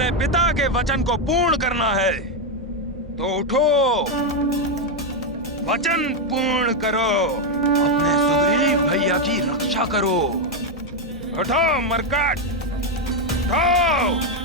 अपने पिता के वचन को पूर्ण करना है तो उठो, वचन पूर्ण करो, अपने सुग्रीव भैया की रक्षा करो। उठो मरकट, उठो।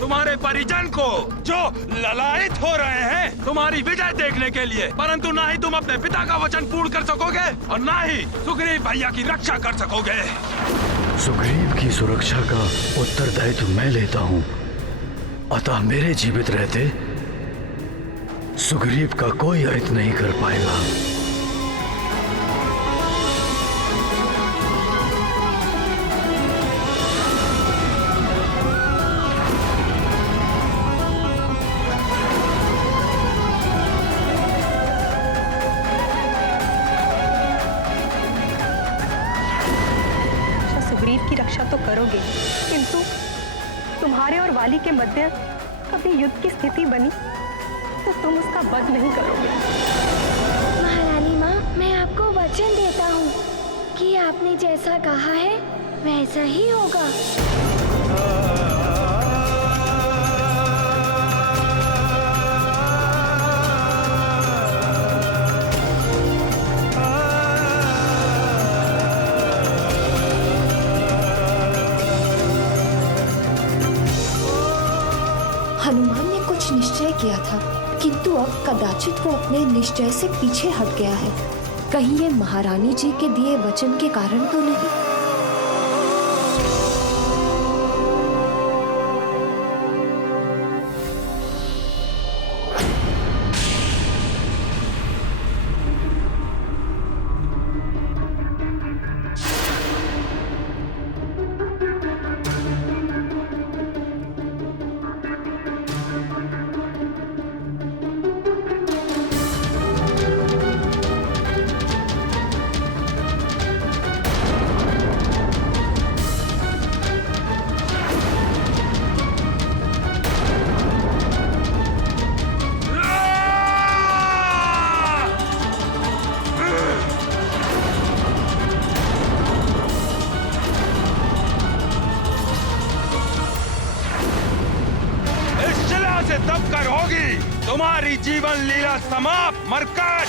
तुम्हारे परिजन को जो ललायित हो रहे हैं तुम्हारी विजय देखने के लिए, परंतु ना ही तुम अपने पिता का वचन पूर्ण कर सकोगे और ना ही सुग्रीव भैया की रक्षा कर सकोगे। सुग्रीव की सुरक्षा का उत्तरदायित्व मैं लेता हूँ, अतः मेरे जीवित रहते सुग्रीव का कोई अहित नहीं कर पाएगा। की रक्षा तो करोगे, किंतु तुम्हारे और वाली के मध्य कभी युद्ध की स्थिति बनी तो तुम उसका वध नहीं करोगे। महारानी माँ, मैं आपको वचन देता हूँ कि आपने जैसा कहा है वैसा ही होगा। हनुमान ने कुछ निश्चय किया था, किंतु अब कदाचित वो अपने निश्चय से पीछे हट गया है। कहीं ये महारानी जी के दिए वचन के कारण तो नहीं? तब कर होगी तुम्हारी जीवन लीला समाप्त मरकट।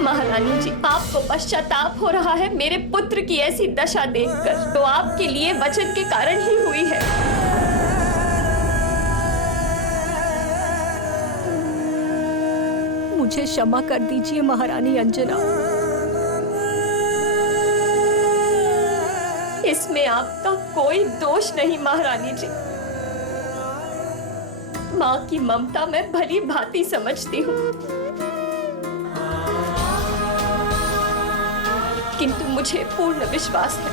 महारानी जी, आपको पश्चाताप हो रहा है मेरे पुत्र की ऐसी दशा देखकर, तो आपके लिए वचन के कारण ही हुई है। मुझे क्षमा कर दीजिए महारानी अंजना, इसमें आपका कोई दोष नहीं। महारानी जी, माँ की ममता मैं भली भांति समझती हूँ, किंतु मुझे पूर्ण विश्वास है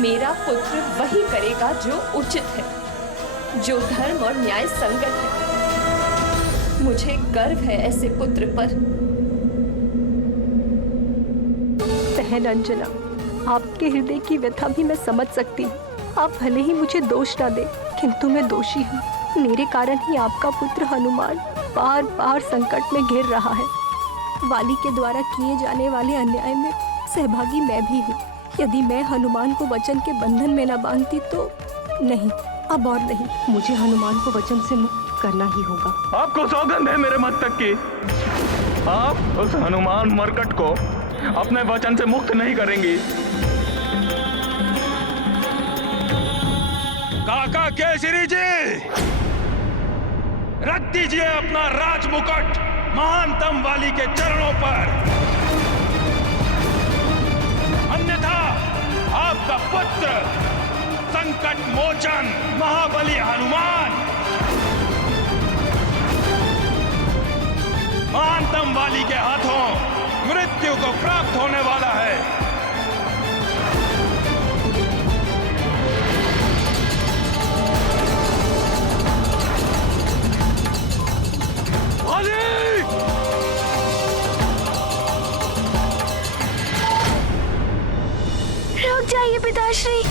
मेरा पुत्र वही करेगा जो उचित है, जो धर्म और न्याय संगत है। मुझे गर्व है ऐसे पुत्र पर। बहन अंजना, आपके हृदय की व्यथा भी मैं समझ सकती हूँ। आप भले ही मुझे दोष ना दे, किंतु मैं दोषी हूँ। मेरे कारण ही आपका पुत्र हनुमान बार बार संकट में घिर रहा है। वाली के द्वारा किए जाने वाले अन्याय में सहभागी मैं भी हूँ। यदि मैं हनुमान को वचन के बंधन में न बांधती तो नहीं, अब और नहीं, मुझे हनुमान को वचन से मुक्त करना ही होगा। आपको सौगंध है मेरे मस्तक की, आप उस हनुमान मरकट को अपने वचन से मुक्त नहीं करेंगी। काका केसरी जी, रख दीजिए अपना राज मुकुट महानतम वाली के चरणों पर, अन्यथा आपका पुत्र संकट मोचन महाबली हनुमान महानतम वाली के हाथों मृत्यु को प्राप्त होने वाला है। रुक जाइए पिताश्री,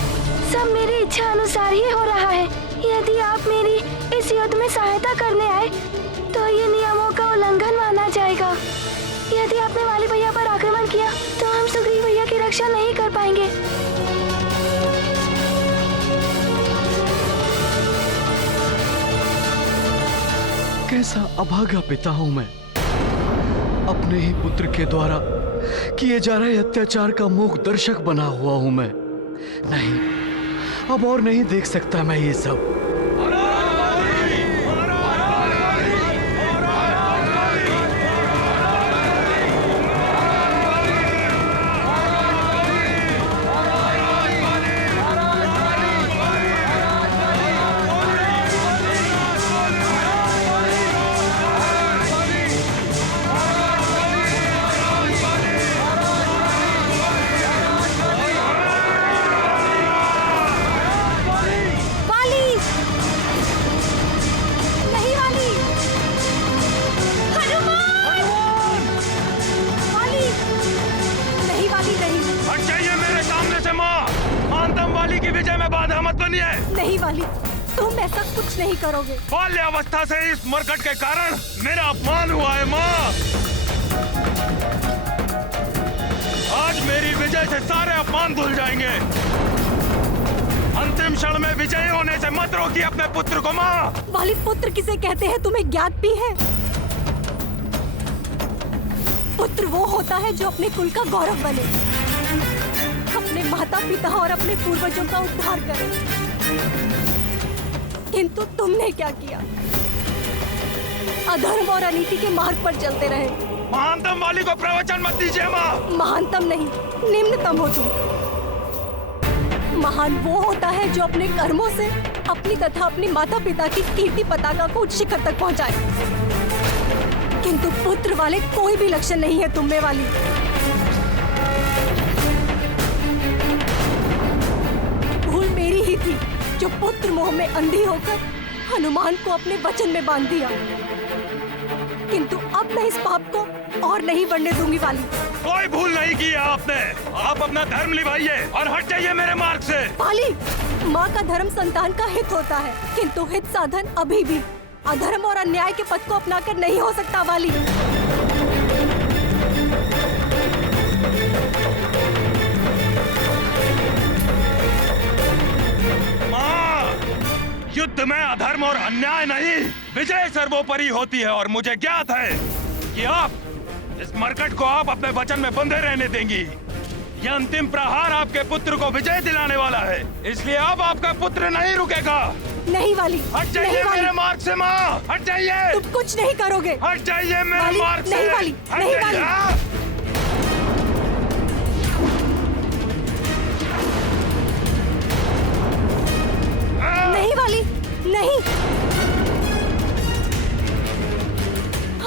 सब मेरी इच्छा अनुसार ही हो रहा है। यदि आप मेरी इस युद्ध में सहायता करने आए तो ये नियमों का उल्लंघन माना जाएगा। यदि आपने वाली भैया पर आक्रमण किया तो हम सुग्रीव भैया की रक्षा नहीं कर पाएंगे। कैसा अभागा पिता हूं मैं, अपने ही पुत्र के द्वारा किए जा रहे अत्याचार का मूक दर्शक बना हुआ हूं मैं। नहीं, अब और नहीं देख सकता मैं ये सब। नहीं वाली, तुम ऐसा कुछ नहीं करोगे। बाल्यावस्था से इस मरकट के कारण मेरा अपमान हुआ है माँ। आज मेरी विजय से सारे अपमान भूल जाएंगे। अंतिम क्षण में विजयी होने से मत रोकिए अपने पुत्र को माँ। वाली, पुत्र किसे कहते हैं तुम्हें ज्ञात भी है? पुत्र वो होता है जो अपने कुल का गौरव बने, अपने माता पिता और अपने पूर्वजों का उद्धार करे। किंतु तुमने क्या किया? अधर्म और अनीति के मार्ग पर चलते रहे। महानतम वाली को प्रवचन मत दीजिए माँ। महानतम नहीं, निम्नतम हो तुम। महान वो होता है जो अपने कर्मों से अपनी तथा अपनी माता पिता की कीर्ति पताका को उच्च शिखर तक पहुंचाए। किंतु पुत्र वाले कोई भी लक्षण नहीं है तुम में वाली। भूल मेरी ही थी जो पुत्र मोह में अंधी होकर हनुमान को अपने वचन में बांध दिया। किंतु अब मैं इस पाप को और नहीं बढ़ने दूंगी वाली। कोई भूल नहीं की है आपने। आप अपना धर्म निभाइए और हट जाइए मेरे मार्ग से। वाली, माँ का धर्म संतान का हित होता है, किंतु हित साधन अभी भी अधर्म और अन्याय के पथ को अपनाकर नहीं हो सकता वाली। माँ, युद्ध में अधर्म और अन्याय नहीं, विजय सर्वोपरि होती है। और मुझे ज्ञात है कि आप इस मरकट को आप अपने वचन में बंधे रहने देंगी। यह अंतिम प्रहार आपके पुत्र को विजय दिलाने वाला है, इसलिए अब आपका पुत्र नहीं रुकेगा। नहीं वाली, हट जाइए मेरे मार्ग से माँ, हट जाइए। तुम कुछ नहीं करोगे। हट जाइए मेरे मार्ग से। नहीं वाली, नहीं वाली। नहीं वाली, नहीं।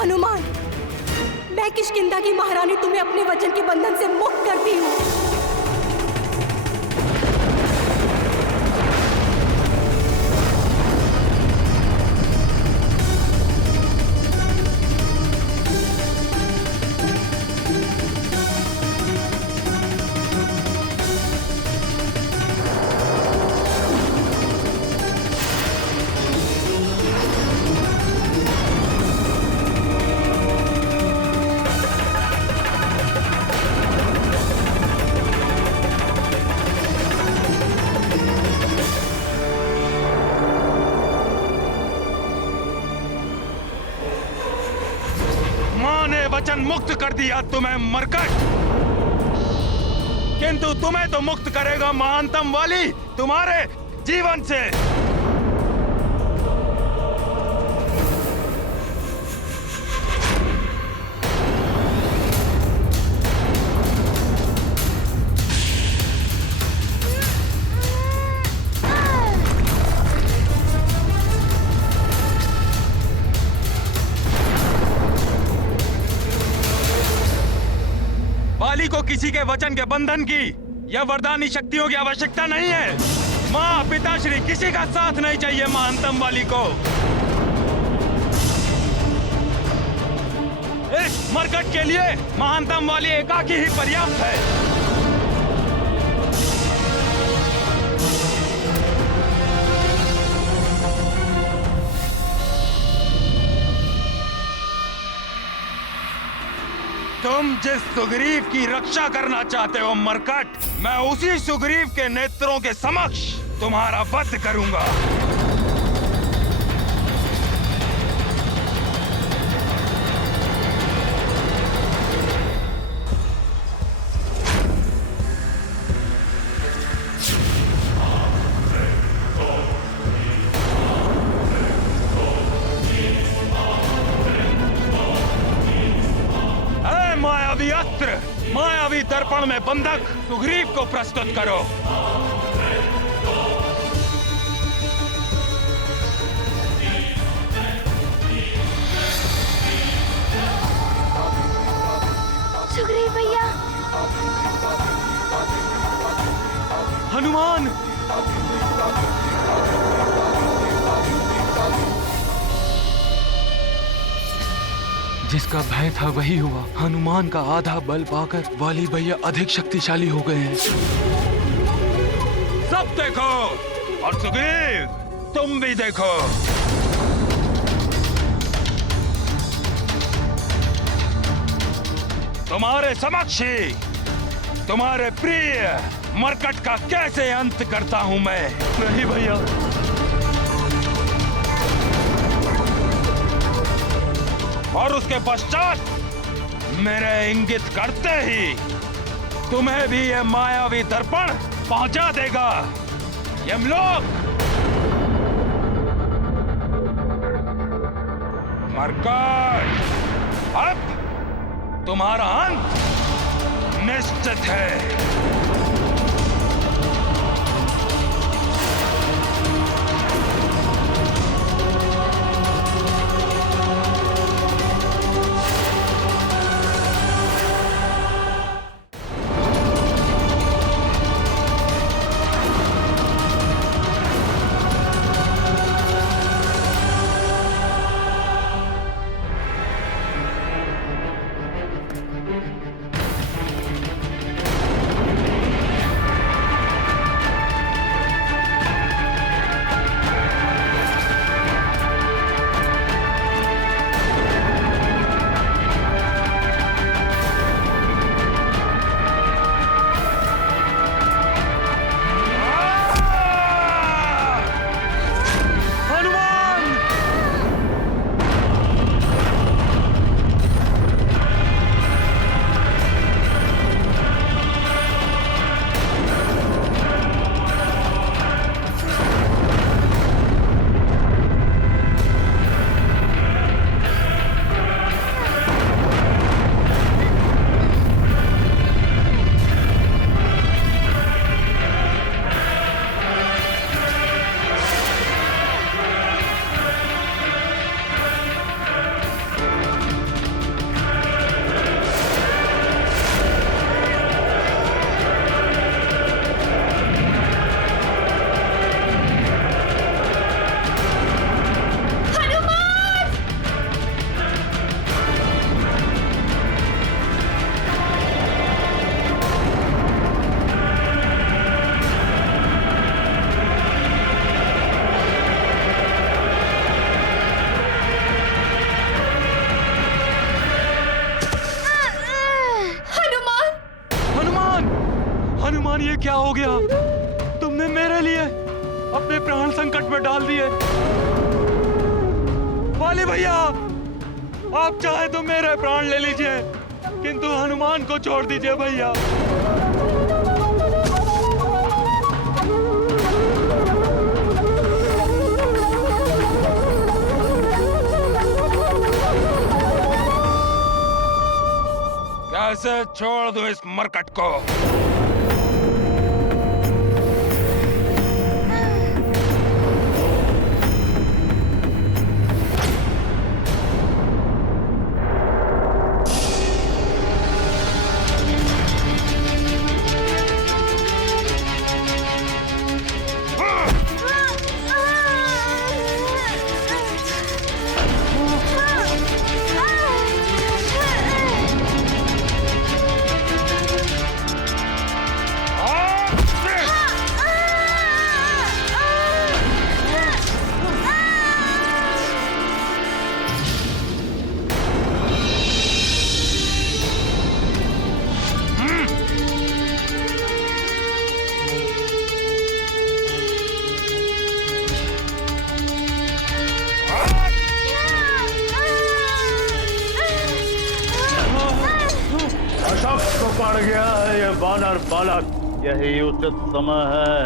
हनुमान, मैं किष्किंधा की महारानी तुम्हें अपने वचन के बंधन से मुक्त करती हूँ। वचन मुक्त कर दिया तुम्हें मरकट, किंतु तुम्हें तो मुक्त करेगा महानतम वाली तुम्हारे जीवन से। किसी के वचन के बंधन की या वरदानी शक्तियों की आवश्यकता नहीं है। माँ, पिताश्री, किसी का साथ नहीं चाहिए महानतम वाली को। इस मरकट के लिए महानतम वाली एकाकी ही पर्याप्त है। तुम जिस सुग्रीव की रक्षा करना चाहते हो मरकट, मैं उसी सुग्रीव के नेत्रों के समक्ष तुम्हारा वध करूंगा। मायावी अस्त्र, मायावी दर्पण में बंधक सुग्रीव को प्रस्तुत करो। सुग्रीव भैया। हनुमान, जिसका भय था वही हुआ। हनुमान का आधा बल पाकर वाली भैया अधिक शक्तिशाली हो गए हैं। सब देखो, और सुग्रीव तुम भी देखो। तुम्हारे समक्ष ही तुम्हारे प्रिय मरकट का कैसे अंत करता हूं मैं। नहीं भैया, और उसके पश्चात मेरे इंगित करते ही तुम्हें भी यह मायावी दर्पण पहुंचा देगा। यमलोक, मरकट, अब तुम्हारा अंत निश्चित है। हनुमान, ये क्या हो गया? तुमने मेरे लिए अपने प्राण संकट में डाल दिए। वाली भैया, आप चाहे तो मेरे प्राण ले लीजिए, किंतु हनुमान को छोड़ दीजिए भैया। कैसे छोड़ दूं इस मरकट को? है वानर बालक, यही उचित समय है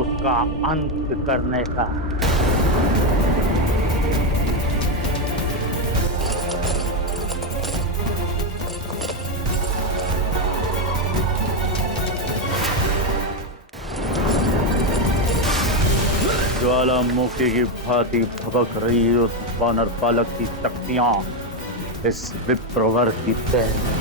उसका अंत करने का। ज्वालामुखी की भांति भभक रही उस वानर बालक की शक्तियां इस विप्रवर की तह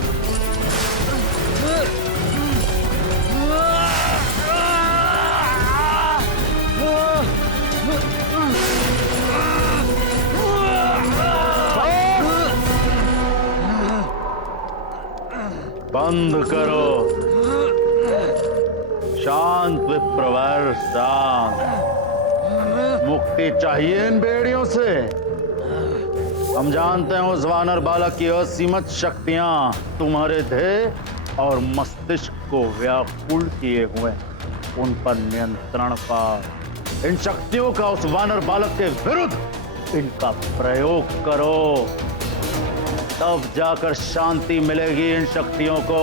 बंद करो। शांत विप्रवर, शांत। मुक्ति चाहिए इन बेड़ियों से। हम जानते हैं उस वानर बालक की असीमित शक्तियां तुम्हारे देह और मस्तिष्क को व्याकुल किए हुए, उन पर नियंत्रण पा। इन शक्तियों का उस वानर बालक के विरुद्ध इनका प्रयोग करो, तब जाकर शांति मिलेगी इन शक्तियों को।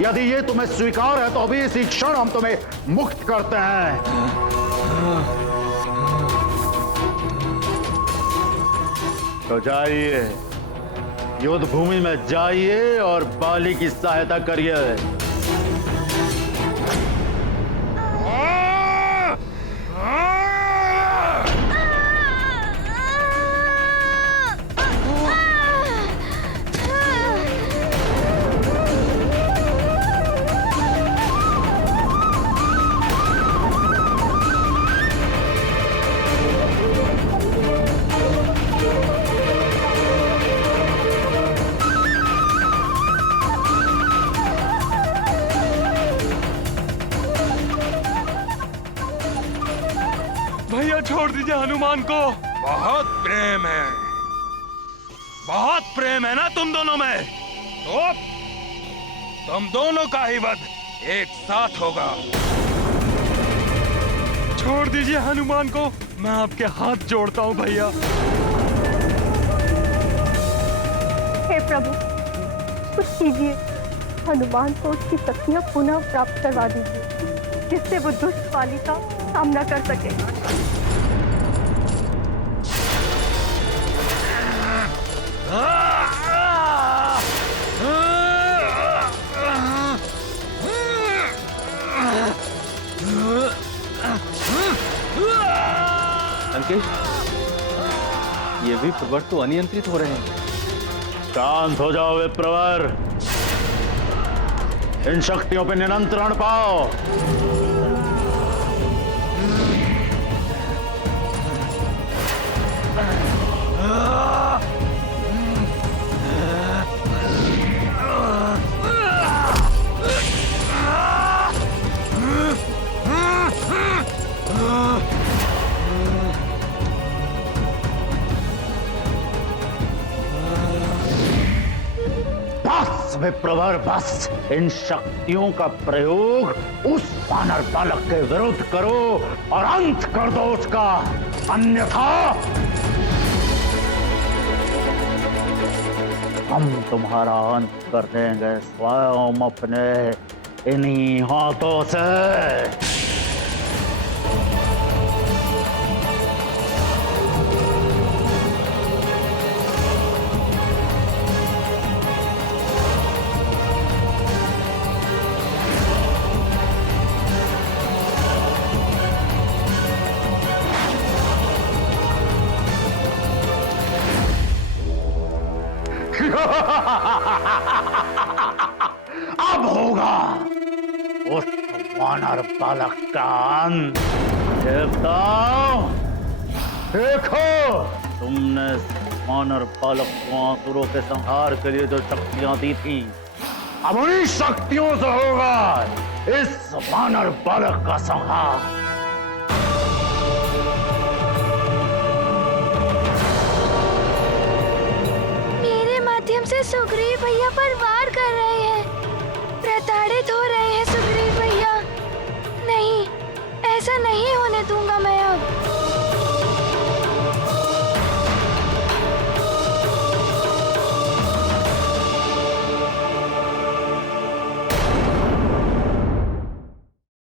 यदि ये तुम्हें स्वीकार है तो अभी इसी क्षण हम तुम्हें मुक्त करते हैं। तो जाइए, युद्ध भूमि में जाइए और बाली की सहायता करिए। भैया छोड़ दीजिए हनुमान को। बहुत प्रेम है, बहुत प्रेम है ना तुम दोनों में। तो तुम दोनों का ही वध एक साथ होगा। छोड़ दीजिए हनुमान को, मैं आपके हाथ जोड़ता हूँ भैया। हे प्रभु, कुछ कीजिए, हनुमान को उसकी शक्तियां पुनः प्राप्त करवा दीजिए, जिससे वो दुष्ट बाली का सामना कर सके। लंकेश, ये भी प्रवर तो अनियंत्रित हो रहे हैं। शांत हो जाओ विप्रवर, इन शक्तियों पे नियंत्रण पाओ। विप्रवर, बस इन शक्तियों का प्रयोग उस वानर बालक के विरुद्ध करो और अंत कर दो उसका, अन्यथा हम तुम्हारा अंत कर देंगे स्वयं अपने इन्हीं हाथों से। अब होगा उस वानर बालक का अंत। देवताओं, देखो, तुमने वानर बालक को आसुरों के संहार के लिए जो शक्तियां दी थी, अब उन्हीं शक्तियों से होगा इस वानर बालक का संहार। से सुग्रीव भैया पर वार कर रहे